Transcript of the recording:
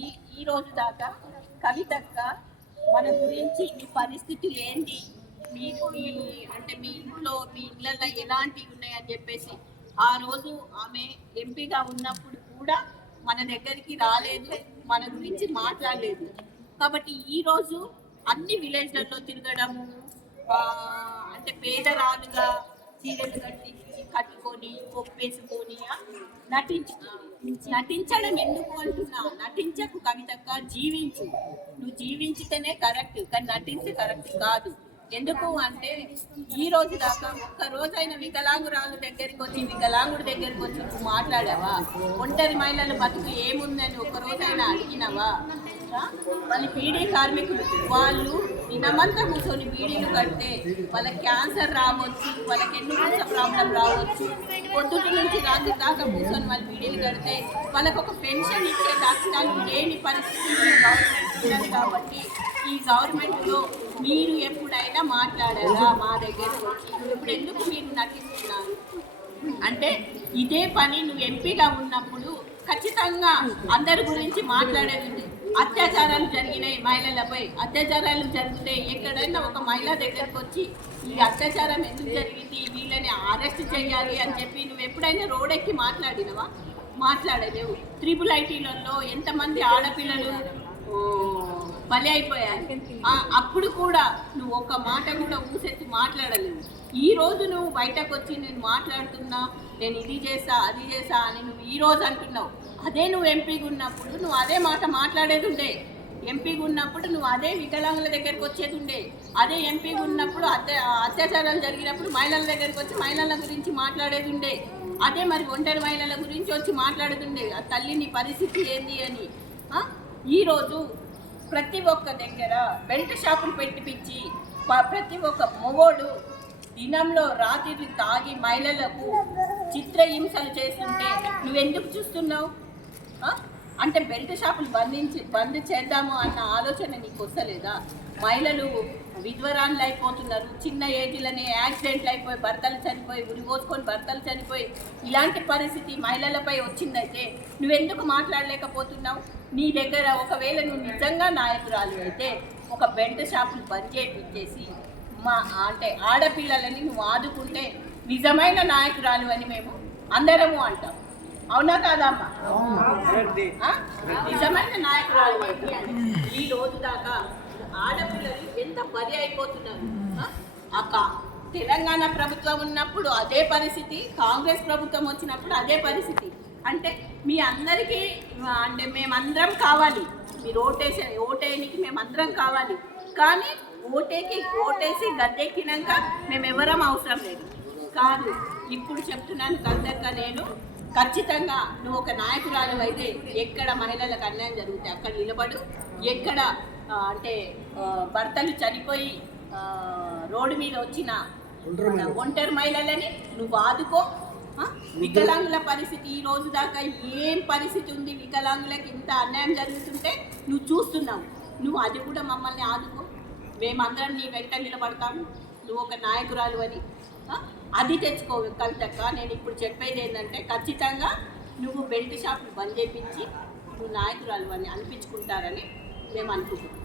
ఈ ఈ రోజు దాకా కవితక్క మన గురించి మీ పరిస్థితులు ఏంటి, మీకు మీ అంటే మీ ఇంట్లో మీ ఇళ్ళల్లో ఎలాంటివి ఉన్నాయని చెప్పేసి ఆ రోజు ఆమె ఎంపీగా ఉన్నప్పుడు కూడా మన దగ్గరికి రాలేదు, మన గురించి మాట్లాడలేదు. కాబట్టి ఈరోజు అన్ని విలేజ్లలో తిరగడము, అంటే పేదరాలుగా చీరలు కట్టుకొని కొప్పేసుకొని నటించడం ఎందుకు అంటున్నా? నటించకు కవితక్క, జీవించు. నువ్వు జీవించితేనే కరెక్ట్, కానీ నటించి కరెక్ట్ కాదు. ఎందుకు అంటే ఈ రోజు దాకా ఒక్క రోజైన వికలాంగురాలు దగ్గరికి వచ్చి వికలాంగుడి దగ్గరికి వచ్చి నువ్వు మాట్లాడావా? ఒంటరి మహిళల బతుకు ఏముందని ఒక్క రోజైనా అడిగినావా? వాళ్ళ బీడీ కార్మికులు వాళ్ళు దినమంతా కూర్చొని బీడీలు కడితే వాళ్ళకి క్యాన్సర్ రావచ్చు, వాళ్ళకి ఎన్నుకోస ప్రాబ్లం రావచ్చు. పొద్దుటి నుంచి రాత్రి దాకా కూర్చొని వాళ్ళు బీడీలు కడితే వాళ్ళకు ఒక పెన్షన్ ఇచ్చే లక్ష్యాలు లేని పరిస్థితి గవర్నమెంట్ ఉన్నది. కాబట్టి ఈ గవర్నమెంట్లో మీరు ఎప్పుడైనా మాట్లాడారా మా దగ్గరకు వచ్చి? ఇప్పుడు ఎందుకు మీరు నటిస్తున్నారు అంటే ఇదే పని నువ్వు ఎంపీగా ఉన్నప్పుడు ఖచ్చితంగా అందరి గురించి మాట్లాడేది ఉంది. అత్యాచారాలు జరిగినాయి, మహిళలపై అత్యాచారాలు జరిగితే ఎక్కడైనా ఒక మహిళ దగ్గరకు వచ్చి ఈ అత్యాచారం ఎందుకు జరిగింది, వీళ్ళని అరెస్ట్ చేయాలి అని చెప్పి నువ్వు ఎప్పుడైనా రోడెక్కి మాట్లాడినవా? మాట్లాడలేవు. IIITలలో ఎంతమంది ఆడపిల్లలు బలి అయిపోయారు. అప్పుడు కూడా నువ్వు ఒక మాట కూడా ఊసెత్తి మాట్లాడలేవు. ఈ రోజు నువ్వు బయటకు వచ్చి నేను మాట్లాడుతున్నా, నేను ఇది చేసా అది చేసా అని నువ్వు ఈ రోజు అంటున్నావు. అదే నువ్వు ఎంపీగా ఉన్నప్పుడు నువ్వు అదే మాట మాట్లాడేది ఉండే. ఎంపీగా ఉన్నప్పుడు నువ్వు అదే వికలాంగుల దగ్గరికి వచ్చేది ఉండే. అదే ఎంపీగా ఉన్నప్పుడు అత్యాచారాలు జరిగినప్పుడు మహిళల దగ్గరికి వచ్చి మహిళల గురించి మాట్లాడేది ఉండే. అదే మరి ఒంటరి మహిళల గురించి వచ్చి మాట్లాడుతుండే ఆ తల్లి నీ పరిస్థితి ఏంది అని. ఈరోజు ప్రతి ఒక్క దగ్గర బెల్ట్ షాపులు పెట్టిపించి ప్రతి ఒక్క మొగోడు దినంలో రాత్రి తాగి మహిళలకు చిత్రహింసలు చేస్తుంటే నువ్వెందుకు చూస్తున్నావు? అంటే బెల్ట్ షాపులు బంద్ చేద్దాము అన్న ఆలోచన నీకు వస్తలేదా? మహిళలు విధ్వరాన్లు అయిపోతున్నారు, చిన్న ఏజ్లనే యాక్సిడెంట్లు అయిపోయి భర్తలు చనిపోయి ఉరిపోసుకొని భర్తలు చనిపోయి ఇలాంటి పరిస్థితి మహిళలపై వచ్చిందైతే నువ్వెందుకు మాట్లాడలేకపోతున్నావు? నీ దగ్గర ఒకవేళ నువ్వు నిజంగా నాయకురాలు అయితే ఒక బెల్ట్ షాపులు బంద్ చేయించేసి అంటే ఆడపిల్లలని నువ్వు ఆదుకుంటే నిజమైన నాయకురాలు అని మేము అందరము అంటాం. అవునా కాదమ్మా? నిజమైన నాయకురాలు ఈ రోజు దాకా ఆడపిల్లలు ఎంత బలి అయిపోతున్నారు. అక్క తెలంగాణ ప్రభుత్వం ఉన్నప్పుడు అదే పరిస్థితి, కాంగ్రెస్ ప్రభుత్వం వచ్చినప్పుడు అదే పరిస్థితి. అంటే మీ అందరికీ అంటే మేమందరం కావాలి, మీరు ఓటేయనికి మేమందరం కావాలి. కానీ ఓటేసి గద్దెక్కినాక మేమెవరం అవసరం లేదు కాదు. ఇప్పుడు చెప్తున్నాను కవితక్క, నేను ఖచ్చితంగా నువ్వు ఒక నాయకురాలు అయితే ఎక్కడ మహిళలకు అన్యాయం జరిగితే అక్కడ నిలబడు. ఎక్కడ అంటే భర్తలు చనిపోయి రోడ్డు మీద వచ్చిన ఒంటరి మహిళలని నువ్వు ఆదుకో. వికలాంగుల పరిస్థితి ఈ రోజు దాకా ఏం పరిస్థితి ఉంది, వికలాంగులకి ఇంత అన్యాయం జరుగుతుంటే నువ్వు చూస్తున్నావు. నువ్వు అది కూడా మమ్మల్ని ఆదుకో, మేమందరం నీ వెంట నిలబడతాము. నువ్వు ఒక నాయకురాలు అని అది తెచ్చుకో కవితక్క. నేను ఇప్పుడు చెప్పేది ఏంటంటే ఖచ్చితంగా నువ్వు బెల్ట్ షాప్ని బంద్ చేయించి నువ్వు నాయకురాలు అని అనిపించుకుంటారని మేము అనుకుంటున్నాం.